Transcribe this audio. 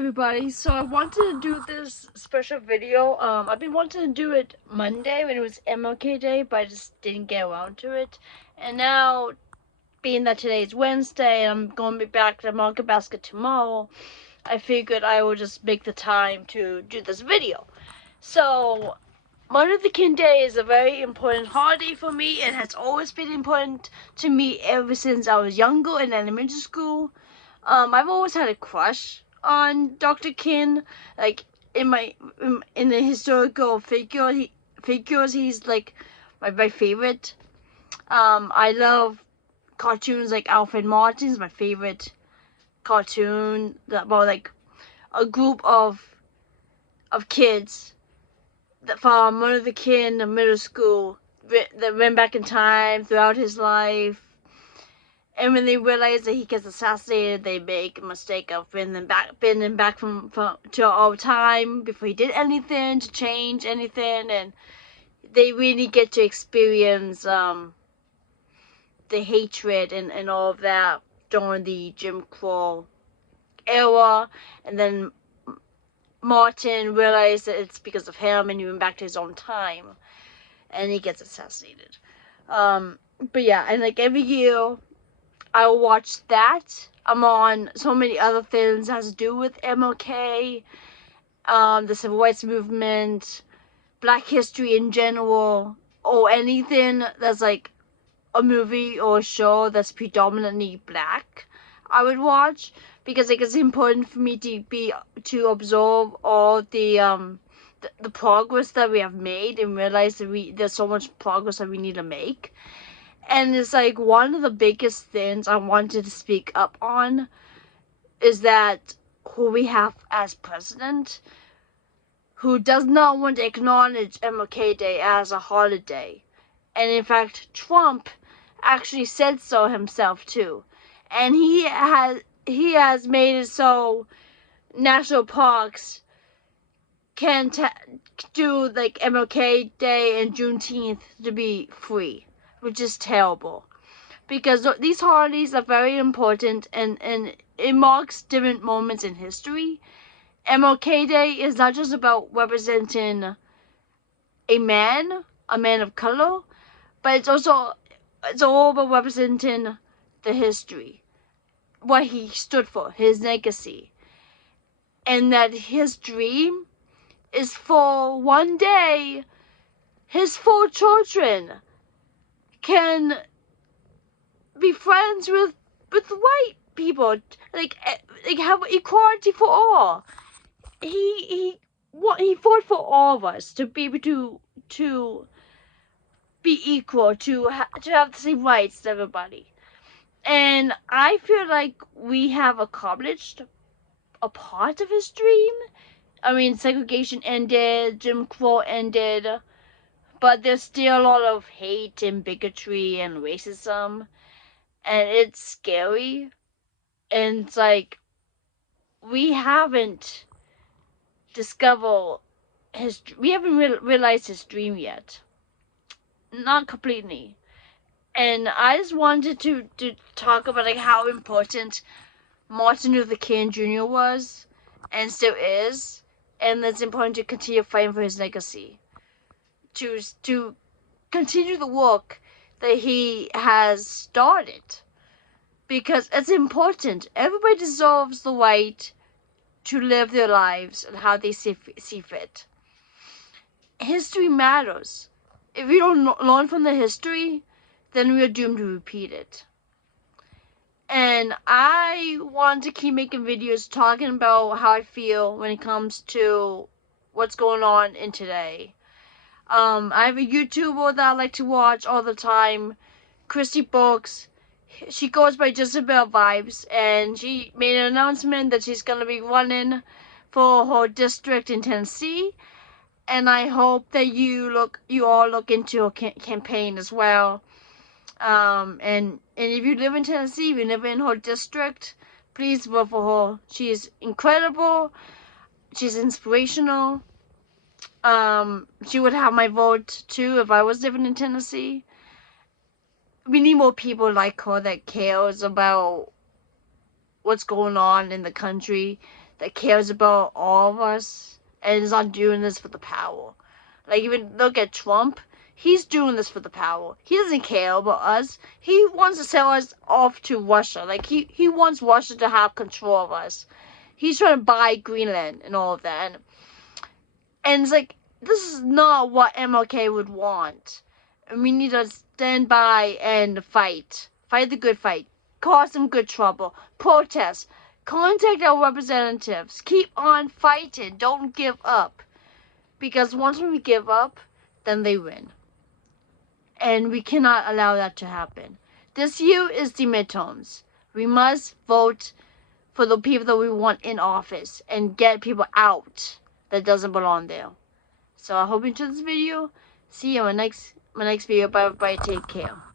everybody. So I wanted to do this special video. I've been wanting to do it Monday when it was MLK Day, but I just didn't get around to it. And now, being that today is Wednesday and I'm going to be back to Market Basket tomorrow, I figured I would just make the time to do this video. So, Martin Luther King Day is a very important holiday for me. It has always been important to me ever since I was younger in elementary school. I've always had a crush on Dr. King. Like in the historical figures, he's like my favorite. I love cartoons like Alfred Martin's my favorite cartoon about like a group of kids that from Martin Luther King middle school that went back in time throughout his life. And when they realize that he gets assassinated, they make a mistake of bringing him back from to our time before he did anything to change anything, and they really get to experience the hatred and all of that during the Jim Crow era. And then Martin realized that it's because of him, and he went back to his own time, and he gets assassinated. But yeah, and like every year I will watch that. I'm on so many other things that has to do with MLK, the Civil Rights Movement, Black history in general, or anything that's like a movie or a show that's predominantly black. I would watch because like it's important for me to absorb all the progress that we have made and realize that there's so much progress that we need to make. And it's like one of the biggest things I wanted to speak up on is that who we have as president, who does not want to acknowledge MLK Day as a holiday. And in fact, Trump actually said so himself too. And he has made it so national parks can do like MLK Day and Juneteenth to be free, which is terrible. Because these holidays are very important and it marks different moments in history. MLK Day is not just about representing a man of color, but it's all about representing the history, what he stood for, his legacy, and that his dream is for one day his 4 children can be friends with white people, like have equality for all. He fought for all of us to be able to be equal, to have the same rights as everybody. And I feel like we have accomplished a part of his dream. I mean, segregation ended, Jim Crow ended, but there's still a lot of hate and bigotry and racism. And it's scary. And it's like, we haven't we haven't realized his dream yet. Not completely. And I just wanted to talk about like how important Martin Luther King Jr. was and still is. And it's important to continue fighting for his legacy. To continue the work that he has started. Because it's important. Everybody deserves the right to live their lives and how they see fit. History matters. If we don't learn from the history, then we are doomed to repeat it. And I want to keep making videos talking about how I feel when it comes to what's going on in today. I have a YouTuber that I like to watch all the time, Christy Books. She goes by Jezebel Vibes, and she made an announcement that she's gonna be running for her district in Tennessee. And I hope that you all look into her campaign as well. And if you live in Tennessee, if you live in her district, please vote for her. She is incredible. She's inspirational. She would have my vote too if I was living in Tennessee. We need more people like her that cares about what's going on in the country, that cares about all of us and is not doing this for the power. Like, even look at Trump. He's doing this for the power. He doesn't care about us. He wants to sell us off to Russia. Like, he wants Russia to have control of us. He's trying to buy Greenland and all of that. And it's like, this is not what MLK would want. And we need to stand by and fight. Fight the good fight. Cause some good trouble. Protest. Contact our representatives. Keep on fighting. Don't give up. Because once we give up, then they win. And we cannot allow that to happen. This year is the midterms. We must vote for the people that we want in office and get people out that doesn't belong there. So I hope you enjoyed this video. See you in my next video. Bye, everybody. Take care.